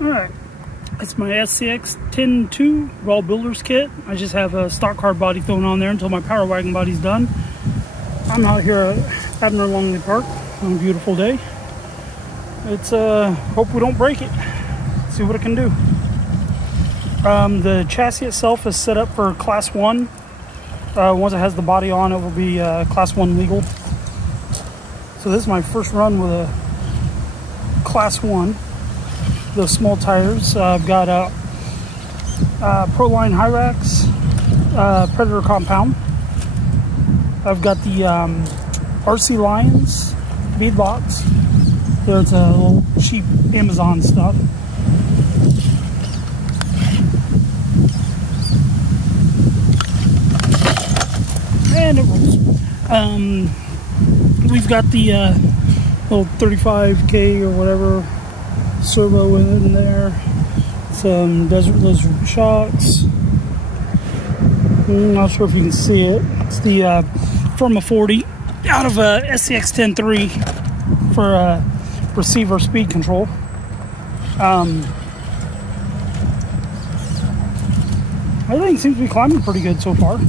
Alright, it's my SCX10 raw builder's kit. I just have a stock car body thrown on there until my power wagon body's done. I'm out here at Abner Longley Park on a beautiful day. It's hope we don't break it. See what it can do. The chassis itself is set up for Class 1. Once it has the body on, it will be Class 1 legal. So this is my first run with a Class 1. The small tires. I've got Proline High Racks, Predator Compound. I've got the RC Lions beadlocks. There's a little cheap Amazon stuff. And it rolls. We've got the little 35K or whatever servo in there, some Desert Lizard shocks. I'm not sure if you can see it. It's the from a 40 out of a SCX10 for receiver speed control. Everything seems to be climbing pretty good so far.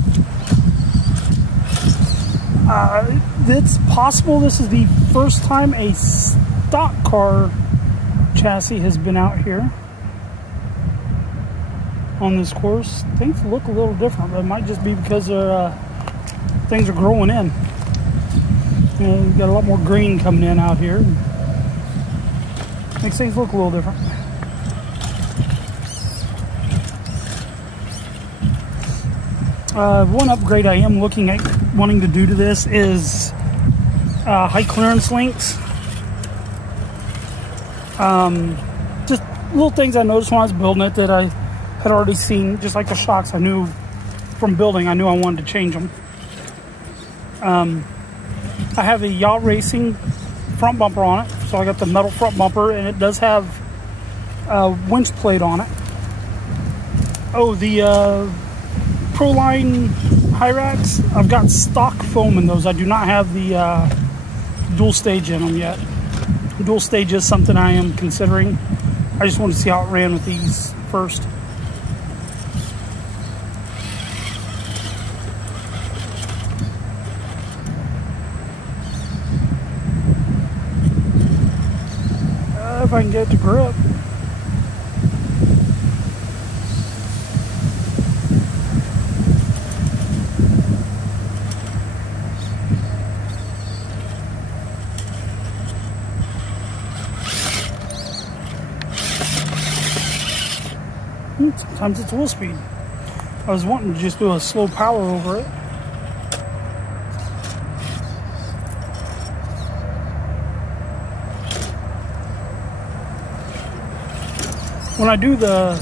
It's possible this is the first time a stock car chassis has been out here on this course. Things look a little different, but it might just be because things are growing in. You know, we've got a lot more green coming in out here. Makes things look a little different. One upgrade I am looking at wanting to do to this is high clearance links. Just little things I noticed when I was building it that I had already seen, just like the shocks. I knew from building, I knew I wanted to change them. I have a Yacht Racing front bumper on it, so I got the metal front bumper, and it does have a winch plate on it. Oh, the Proline High Racks, I've got stock foam in those. I do not have the dual stage in them yet. Dual stage is something I am considering. I just want to see how it ran with these first. If I can get it to grip. Sometimes it's wheel speed. I was wanting to just do a slow power over it. When I do the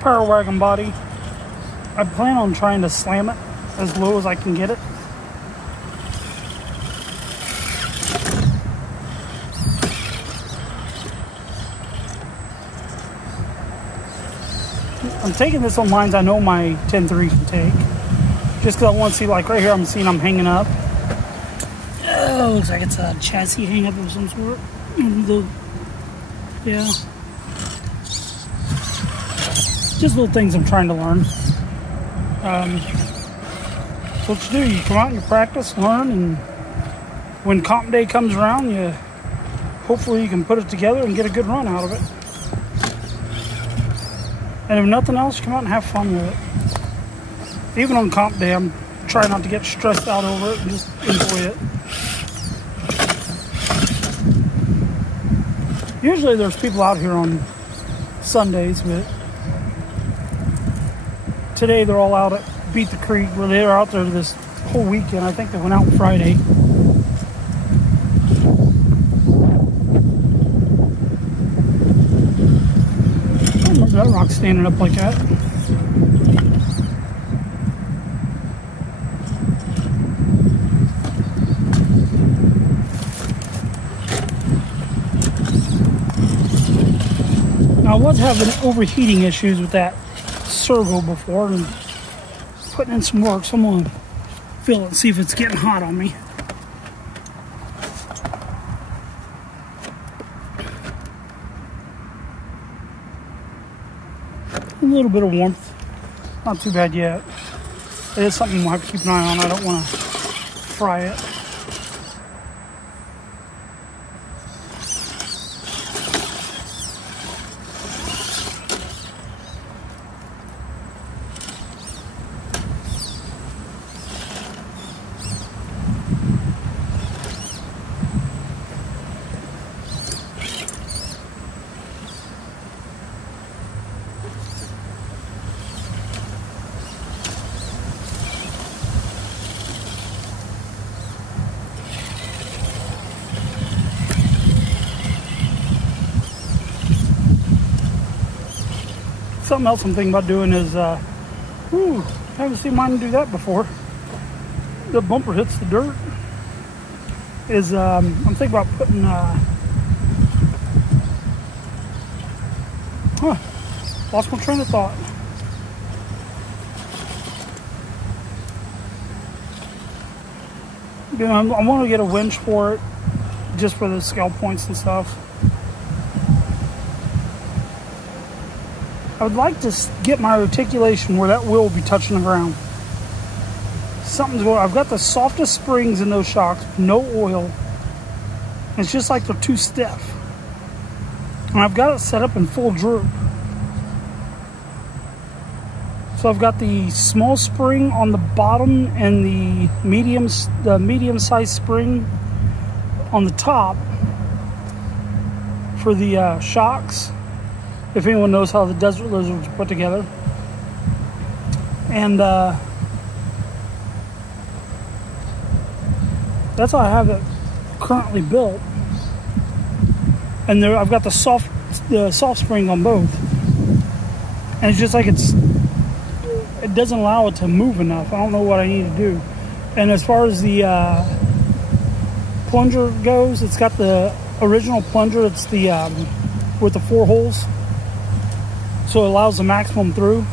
power wagon body, I plan on trying to slam it as low as I can get it. I'm taking this on lines I know my 10.3 can take. Just because I want to see, like right here, I'm seeing I'm hanging up. Oh, looks like it's a chassis hang up of some sort. Yeah. Just little things I'm trying to learn. What you do, you come out and you practice, learn, and when comp day comes around, hopefully you can put it together and get a good run out of it. And if nothing else, come out and have fun with it. Even on comp day, I'm trying not to get stressed out over it and just enjoy it. Usually there's people out here on Sundays, but today they're all out at Beat the Creek, where they were out there this whole weekend. I think they went out Friday. That rock's standing up like that. Now I was having overheating issues with that servo before and putting in some work, so I'm going to feel it and see if it's getting hot on me. A little bit of warmth. Not too bad yet. It is something I have to keep an eye on. I don't want to fry it. Something else I'm thinking about doing is, I haven't seen mine do that before. The bumper hits the dirt. I'm thinking about putting, lost my train of thought. You know, I want to get a winch for it, just for the scale points and stuff. I would like to get my articulation where that wheel will be touching the ground. Something's going. I've got the softest springs in those shocks, no oil. It's just like they're too stiff. And I've got it set up in full droop. So I've got the small spring on the bottom and the medium-sized spring on the top for the shocks. If anyone knows how the Desert Lizard's put together. And that's how I have it currently built. And there, I've got the soft spring on both. And it's just like it doesn't allow it to move enough. I don't know what I need to do. And as far as the plunger goes, it's got the original plunger. It's the with the 4 holes. So it allows the maximum through.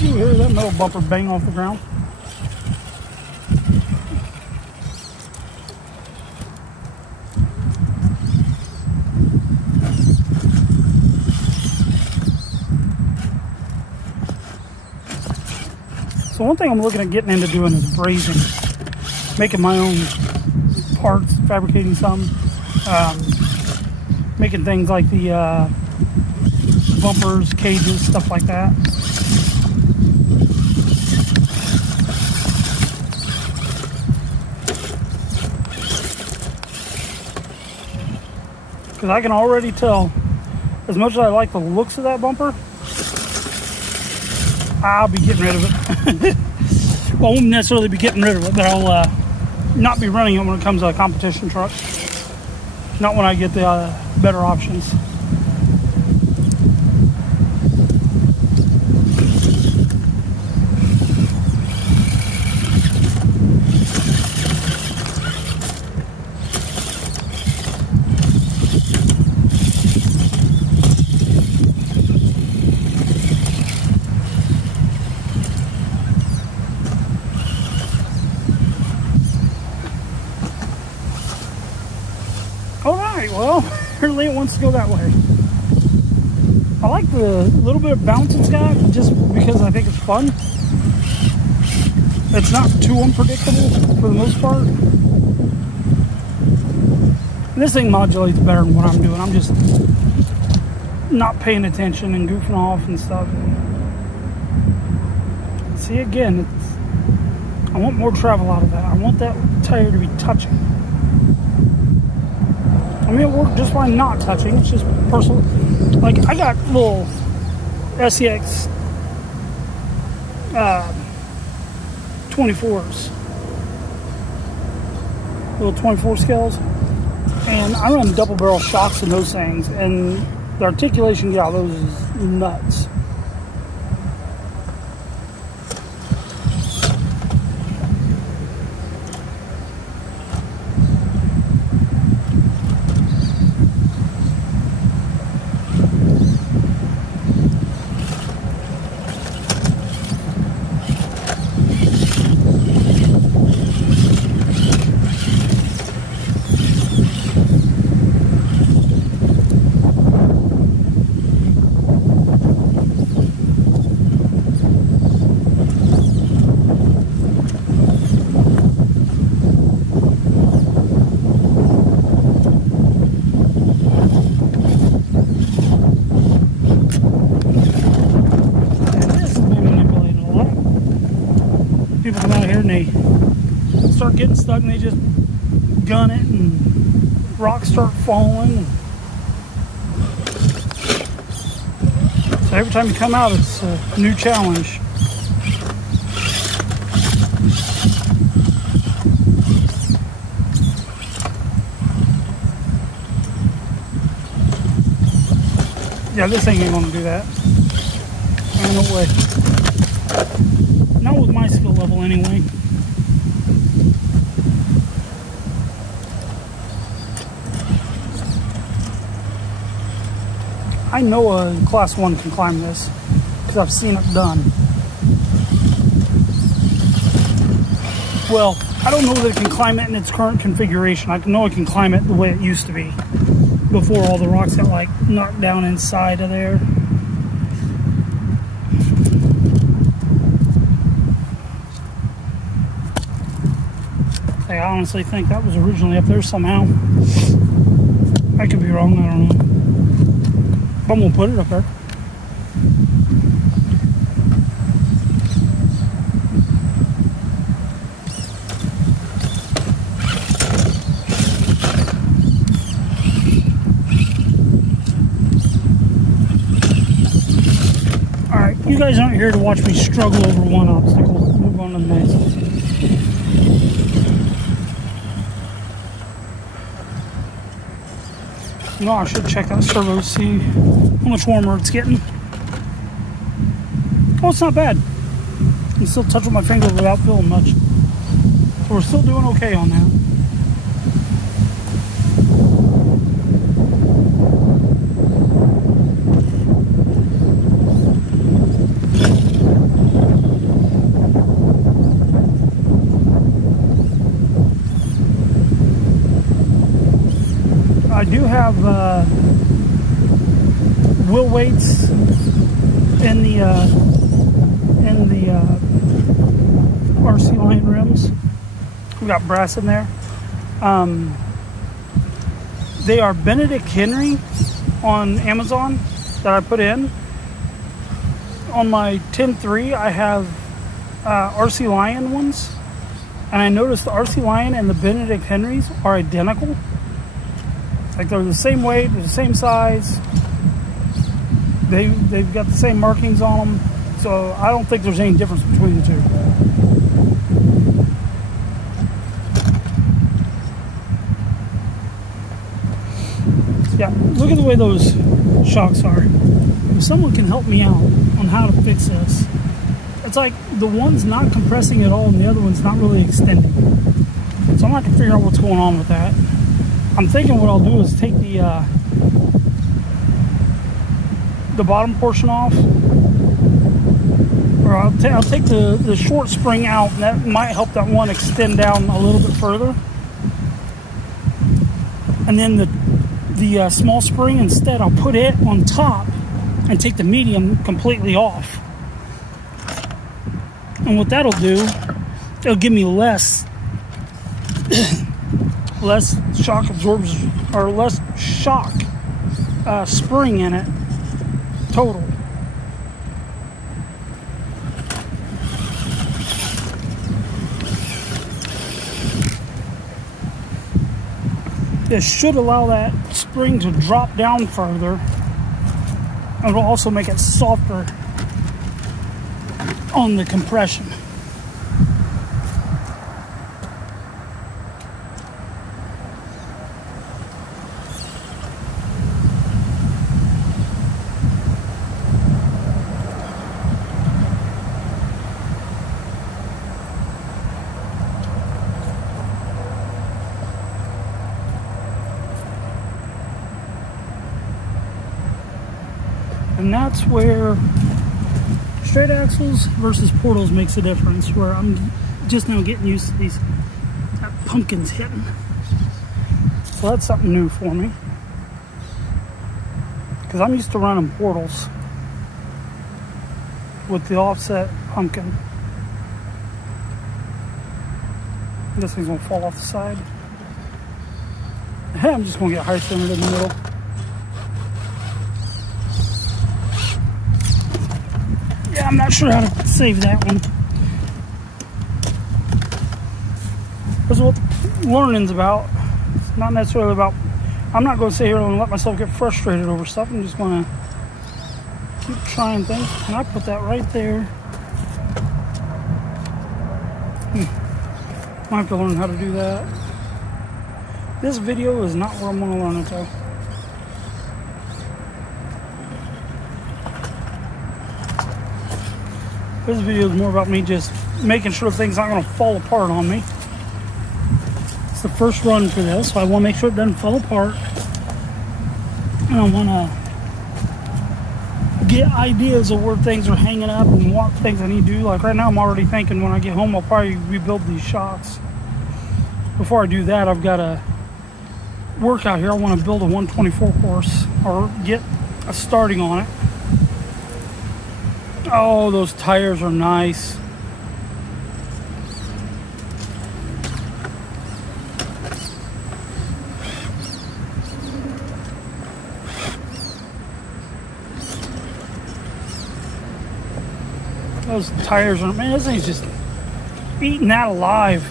You hear that metal bumper bang off the ground? So one thing I'm looking at getting into doing is brazing. Making my own parts, fabricating some. Making things like the bumpers, cages, stuff like that. Because I can already tell, as much as I like the looks of that bumper, I'll be getting rid of it. Well, I won't necessarily be getting rid of it, but I'll not be running it when it comes to a competition truck. Not when I get the better options. Alright, well, apparently it wants to go that way. I like the little bit of bounce it's got, just because I think it's fun. It's not too unpredictable for the most part. This thing modulates better than what I'm doing. I'm just not paying attention and goofing off and stuff. See, again, I want more travel out of that. I want that tire to be touching. I mean, it worked just fine not touching. It's just personal. Like, I got little SCX10 24s, little 24 scales, and I run double barrel shocks in those things, and the articulation get out of those is nuts. People come out here and they start getting stuck and they just gun it and rocks start falling. So every time you come out, it's a new challenge. Yeah, this thing ain't gonna do that. Ain't no way. Not with my skill level, anyway. I know a class 1 can climb this because I've seen it done. Well, I don't know that it can climb it in its current configuration. I know it can climb it the way it used to be before all the rocks got like knocked down inside of there. I honestly think that was originally up there somehow. I could be wrong, I don't know. But I'm gonna put it up there. Alright, you guys aren't here to watch me struggle over one obstacle. Move on to the next. You know, I should check that servo, see how much warmer it's getting. Oh, it's not bad. I can still touch with my finger without feeling much. So we're still doing okay on that. I do have wheel weights in the RC line rims. We got brass in there. They are Benedict Henry on Amazon that I put in. On my 10.3 I have RC Lion ones, and I noticed the RC Lion and the Benedict Henrys are identical. Like they're the same weight, they're the same size. They've got the same markings on them, so I don't think there's any difference between the two. Yeah, look at the way those shocks are. If someone can help me out on how to fix this, it's like the one's not compressing at all and the other one's not really extending. So I'm not gonna figure out what's going on with that. I'm thinking what I'll do is take the bottom portion off, or I'll take the short spring out, and that might help that one extend down a little bit further. And then the small spring, instead I'll put it on top and take the medium completely off. And what that'll do, it'll give me less shock absorption, or less shock spring in it total. This should allow that spring to drop down further, and it'll also make it softer on the compression. And that's where straight axles versus portals makes a difference, where I'm just now getting used to these pumpkins hitting. So that's something new for me, because I'm used to running portals with the offset pumpkin. This thing's gonna fall off the side. I'm just gonna get high centered in the middle. Yeah, I'm not sure how to save that one. This is what learning's about. It's not necessarily about, I'm not going to sit here and let myself get frustrated over stuff. I'm just going to keep trying things. And I put that right there. Might have to learn how to do that. This video is not where I'm going to learn it though. This video is more about me just making sure things aren't going to fall apart on me. It's the first run for this, so I want to make sure it doesn't fall apart. And I want to get ideas of where things are hanging up and what things I need to do. Like right now, I'm already thinking when I get home, I'll probably rebuild these shocks. Before I do that, I've got to work out here. I want to build a 124 horse, or get a starting on it. Oh, those tires are nice. Those tires are, man, this thing's just eating that alive.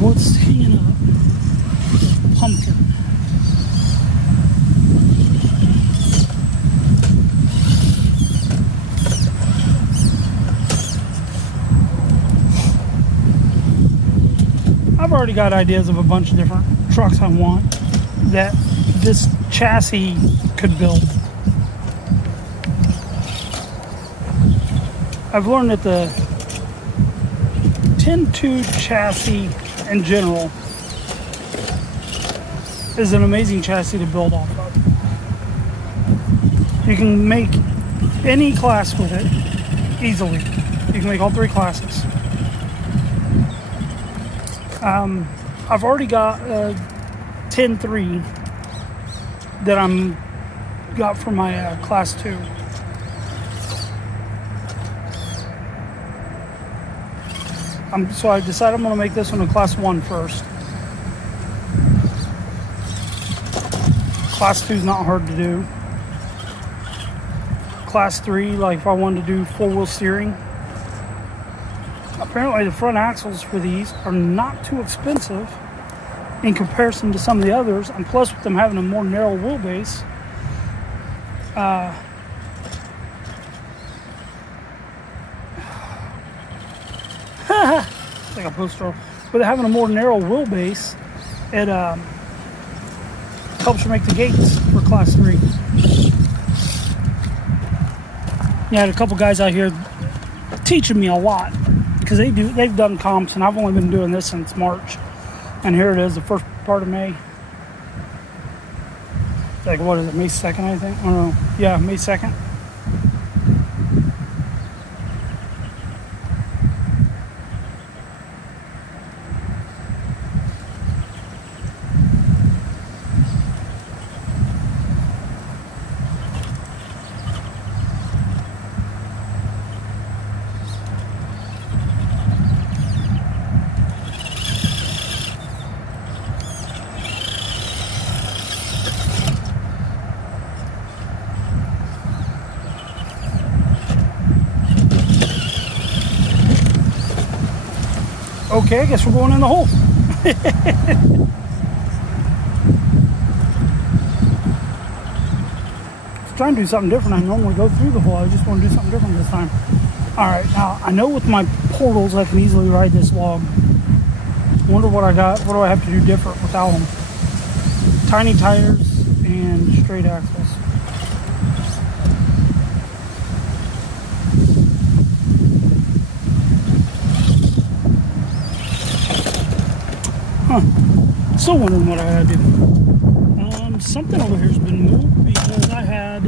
What's hanging up? Pumpkin. I've already got ideas of a bunch of different trucks I want that this chassis could build. I've learned that the 10.2 chassis in general is an amazing chassis to build off of. You can make any class with it easily. You can make all three classes. I've already got a 10.3 that I'm got for my class 2. So I decided I'm going to make this one a class 1 first. Class 2 is not hard to do. Class 3, like if I wanted to do 4-wheel steering. Apparently the front axles for these are not too expensive in comparison to some of the others. And plus with them having a more narrow wheelbase, like a poster, but having a more narrow wheelbase, it helps you make the gates for class 3. Yeah, I had a couple guys out here teaching me a lot, because they've done comps, and I've only been doing this since March, and here it is, the first part of May. like, what is it, May 2nd, I think? I don't know. Yeah, May 2nd. Okay, I guess we're going in the hole. I was trying to do something different. I normally go through the hole. I just want to do something different this time. Alright, now I know with my portals I can easily ride this log. Wonder what I got. What do I have to do different without them? Tiny tires and straight axles. Still wondering what I had to do. Something over here's been moved because I had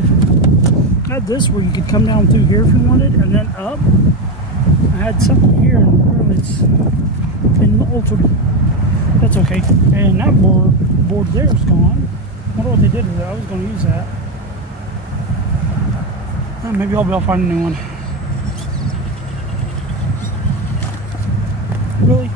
this where you could come down through here if you wanted, and then up. I had something here, and apparently it's been altered. That's okay. And that board there is gone. I wonder what they did with it. I was going to use that. Maybe I'll be able to find a new one. Really?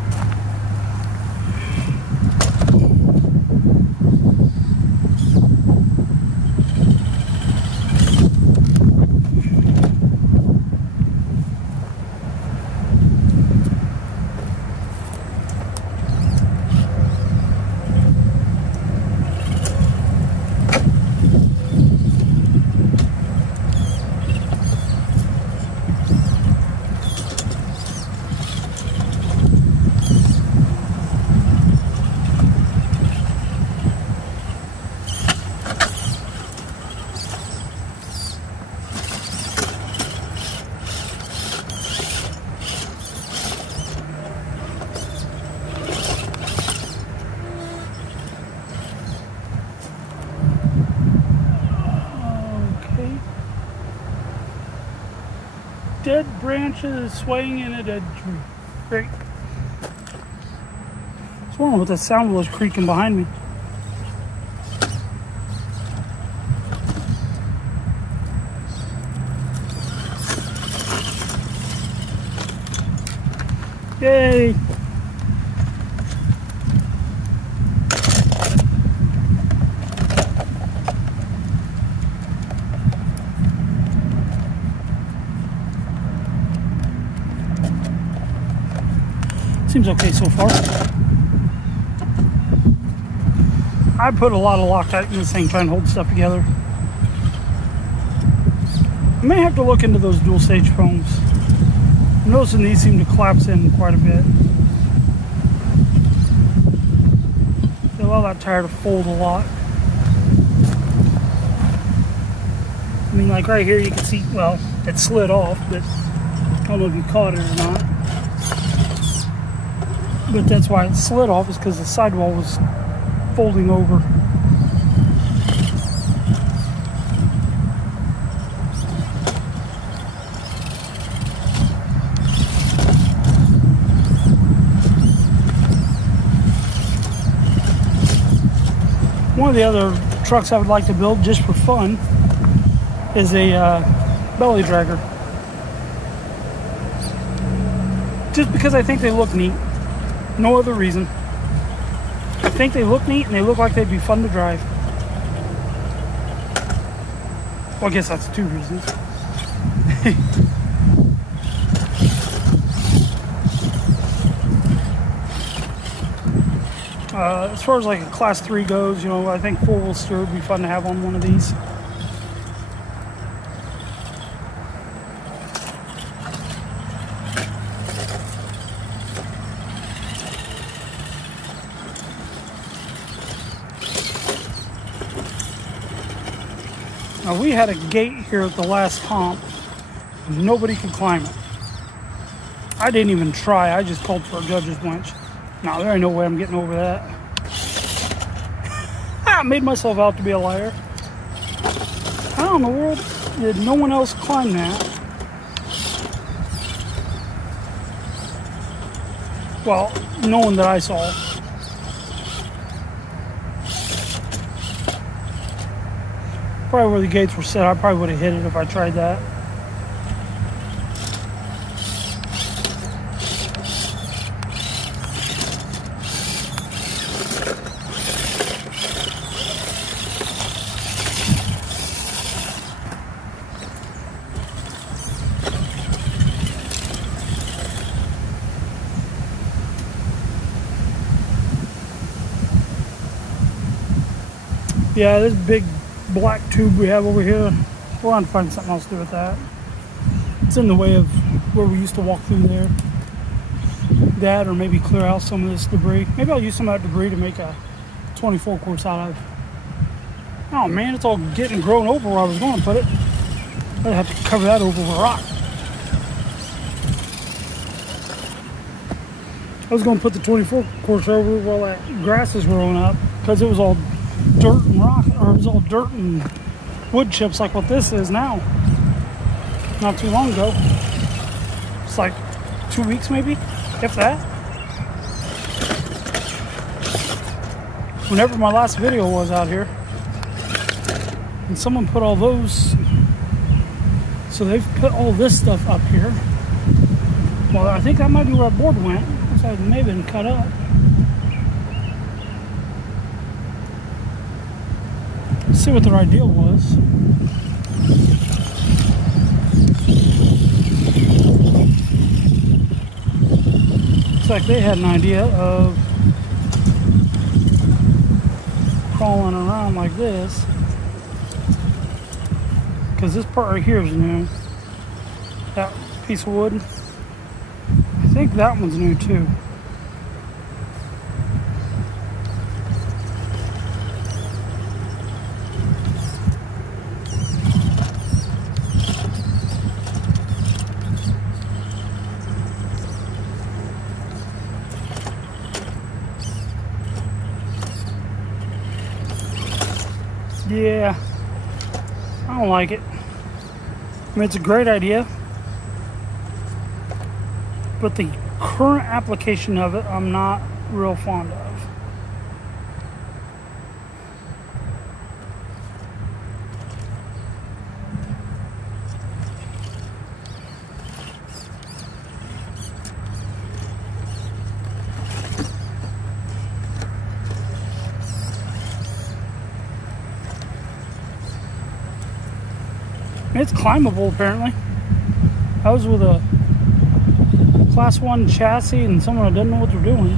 Dead branches swaying in a dead tree. Great. I was wondering what the sound was creaking behind me. Yay! Seems okay so far. I put a lot of Loctite in this thing trying to hold stuff together. I may have to look into those dual stage foams. I'm noticing these seem to collapse in quite a bit. They allow that tire to fold a lot. I mean, like right here you can see, well, it slid off, but I don't know if you caught it or not. But that's why it slid off, is because the sidewall was folding over. One of the other trucks I would like to build just for fun is a belly dragger. Just because I think they look neat. No other reason. I think they look neat and they look like they'd be fun to drive. Well, I guess that's two reasons. As far as like a class 3 goes, you know, I think 4-wheel steer would be fun to have on one of these. Now, we had a gate here at the last hump. Nobody could climb it. I didn't even try. I just called for a judge's winch. No, there ain't no way I'm getting over that. I made myself out to be a liar. How in the world did no one else climb that? Well, no one that I saw. Probably where the gates were set, I probably would have hit it if I tried that. Yeah, this big black tube we have over here, we'll have to find something else to do with that. It's in the way of where we used to walk through there. That, or maybe clear out some of this debris. Maybe I'll use some of that debris to make a 24 course out of. Oh man, it's all getting grown over where I was going to put it. I'd have to cover that over with rock. I was going to put the 24 course over while that grass is growing up, because it was all dirt and rock, or it was all dirt and wood chips like what this is now. Not too long ago. It's like 2 weeks maybe, if that. Whenever my last video was out here. And someone put all those, so they've put all this stuff up here. Well, I think that might be where our board went. So it may have been cut up. Let's see what their idea was. Looks like they had an idea of crawling around like this. Because this part right here is new. That piece of wood. I think that one's new too. Yeah, I don't like it. I mean, it's a great idea, but the current application of it, I'm not real fond of. It's climbable apparently. I was with a class 1 chassis and someone that doesn't know what they're doing.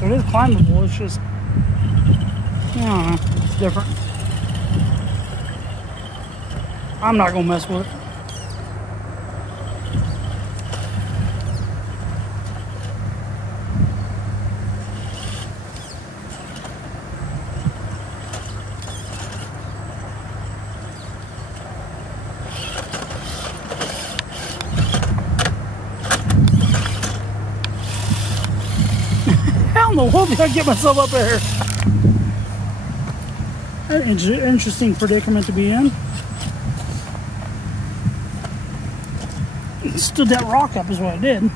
So it is climbable, it's just, I don't know, it's different. I'm not gonna mess with it. How in the world did I get myself up there? An interesting predicament to be in. Stood that rock up is what I did.